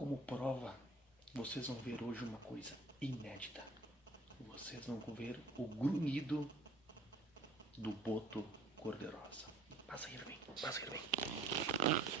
como prova, vocês vão ver hoje uma coisa inédita. Vocês vão ver o grunhido do boto cor-de-rosa. Passa aí, Irving. Passa aí, Irving.